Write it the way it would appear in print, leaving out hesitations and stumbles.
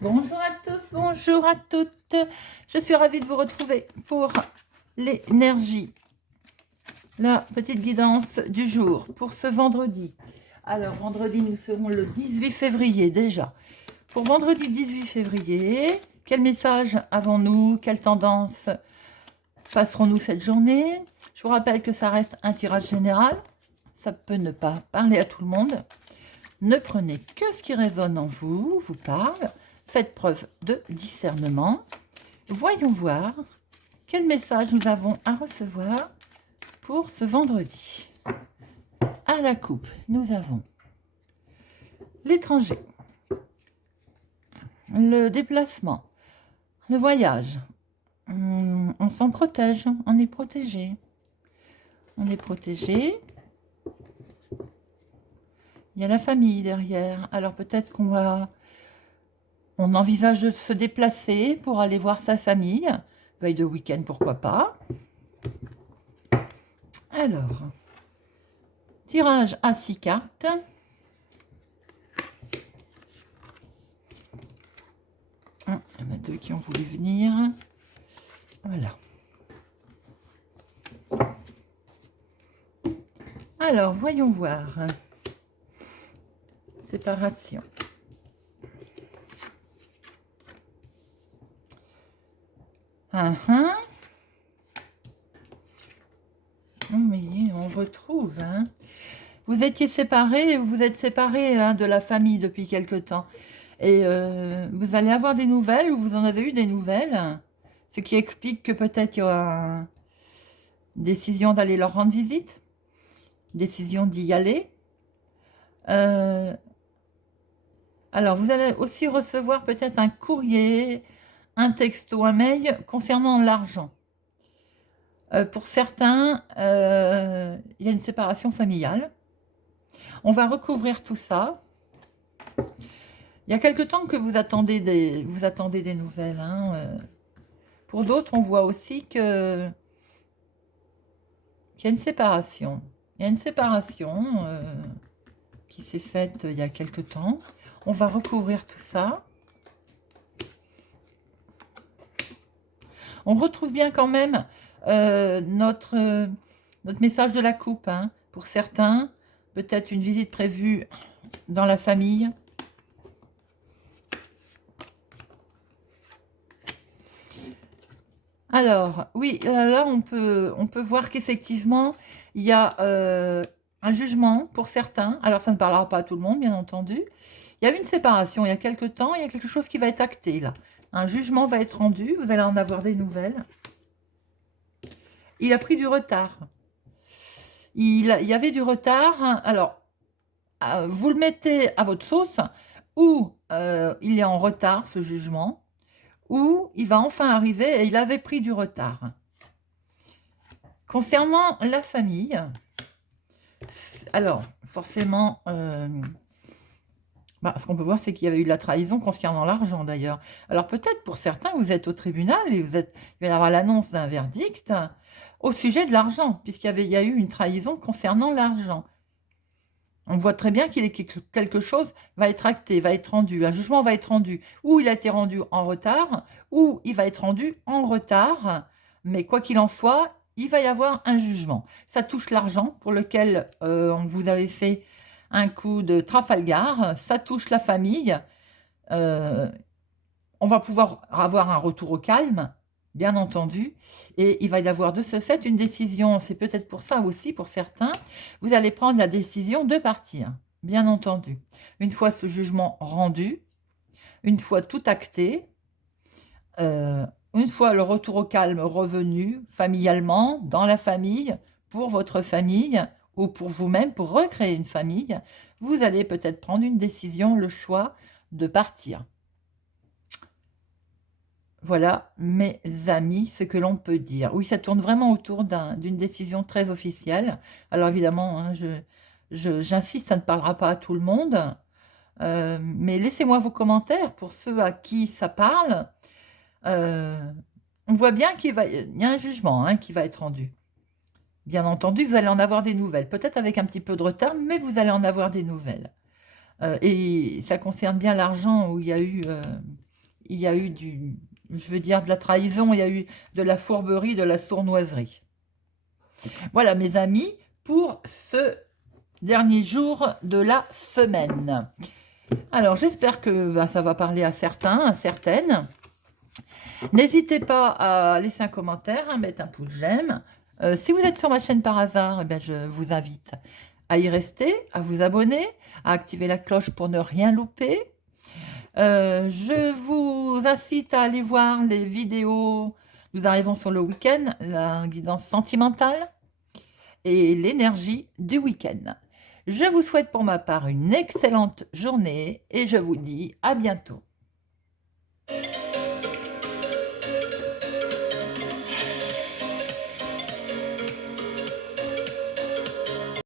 Bonjour à tous, bonjour à toutes. Je suis ravie de vous retrouver pour l'énergie, la petite guidance du jour pour ce vendredi. Alors, vendredi, nous serons le 18 février déjà. Pour vendredi 18 février, quel message avons-nous? Quelle tendance passerons-nous cette journée? Je vous rappelle que ça reste un tirage général. Ça peut ne pas parler à tout le monde. Ne prenez que ce qui résonne en vous, vous parle. Faites preuve de discernement. Voyons voir quel message nous avons à recevoir pour ce vendredi. À la coupe, nous avons l'étranger, le déplacement, le voyage. On s'en protège, on est protégé. On est protégé. Il y a la famille derrière. Alors peut-être on envisage de se déplacer pour aller voir sa famille. Veille de week-end, pourquoi pas. Alors, tirage à 6 cartes. Il y en a 2 qui ont voulu venir. Voilà. Alors, voyons voir. Séparation. Oui, on retrouve. Vous étiez séparés, vous êtes séparés de la famille depuis quelque temps. Et vous allez avoir des nouvelles, ou vous en avez eu des nouvelles. Ce qui explique que peut-être il y aura une décision d'aller leur rendre visite. Décision d'y aller. Alors, vous allez aussi recevoir peut-être un courrier, un texto, un mail concernant l'argent. Pour certains, il y a une séparation familiale. On va recouvrir tout ça. Il y a quelque temps que vous attendez des nouvelles. Pour d'autres, on voit aussi qu'il y a une séparation. Il y a une séparation qui s'est faite il y a quelque temps. On va recouvrir tout ça. On retrouve bien quand même notre message de la coupe. Pour certains, peut-être une visite prévue dans la famille. Alors, oui, là, on peut voir qu'effectivement, il y a un jugement pour certains. Alors, ça ne parlera pas à tout le monde, bien entendu. Il y a une séparation il y a quelque temps, il y a quelque chose qui va être acté, là. Un jugement va être rendu, vous allez en avoir des nouvelles. Il a pris du retard. Il y avait du retard. Alors, vous le mettez à votre sauce, ou il est en retard, ce jugement, ou il va enfin arriver et il avait pris du retard. Concernant la famille, alors, forcément, ce qu'on peut voir, c'est qu'il y avait eu de la trahison concernant l'argent, d'ailleurs. Alors, peut-être pour certains, vous êtes au tribunal et il va y avoir l'annonce d'un verdict au sujet de l'argent, puisqu'il y a eu une trahison concernant l'argent. On voit très bien qu'il est quelque chose va être acté, va être rendu, un jugement va être rendu, ou il a été rendu en retard, ou il va être rendu en retard, mais quoi qu'il en soit, il va y avoir un jugement. Ça touche l'argent pour lequel on vous avait fait un coup de Trafalgar, ça touche la famille, on va pouvoir avoir un retour au calme, bien entendu, et il va y avoir de ce fait une décision, c'est peut-être pour ça aussi, pour certains, vous allez prendre la décision de partir, bien entendu. Une fois ce jugement rendu, une fois tout acté, une fois le retour au calme revenu, familialement, dans la famille, pour votre famille, ou pour vous-même, pour recréer une famille, vous allez peut-être prendre une décision, le choix de partir. Voilà, mes amis, ce que l'on peut dire. Oui, ça tourne vraiment autour d'une décision très officielle. Alors évidemment, j'insiste, ça ne parlera pas à tout le monde. Mais laissez-moi vos commentaires pour ceux à qui ça parle. On voit bien qu'il y a un jugement qui va être rendu. Bien entendu, vous allez en avoir des nouvelles. Peut-être avec un petit peu de retard, mais vous allez en avoir des nouvelles. Et ça concerne bien l'argent où il y a eu il y a eu je veux dire, de la trahison, il y a eu de la fourberie, de la sournoiserie. Voilà, mes amis, pour ce dernier jour de la semaine. Alors, j'espère que ça va parler à certains, à certaines. N'hésitez pas à laisser un commentaire, à mettre un pouce j'aime. Si vous êtes sur ma chaîne par hasard, eh bien, je vous invite à y rester, à vous abonner, à activer la cloche pour ne rien louper. Je vous incite à aller voir les vidéos. Nous arrivons sur le week-end, la guidance sentimentale et l'énergie du week-end. Je vous souhaite pour ma part une excellente journée et je vous dis à bientôt.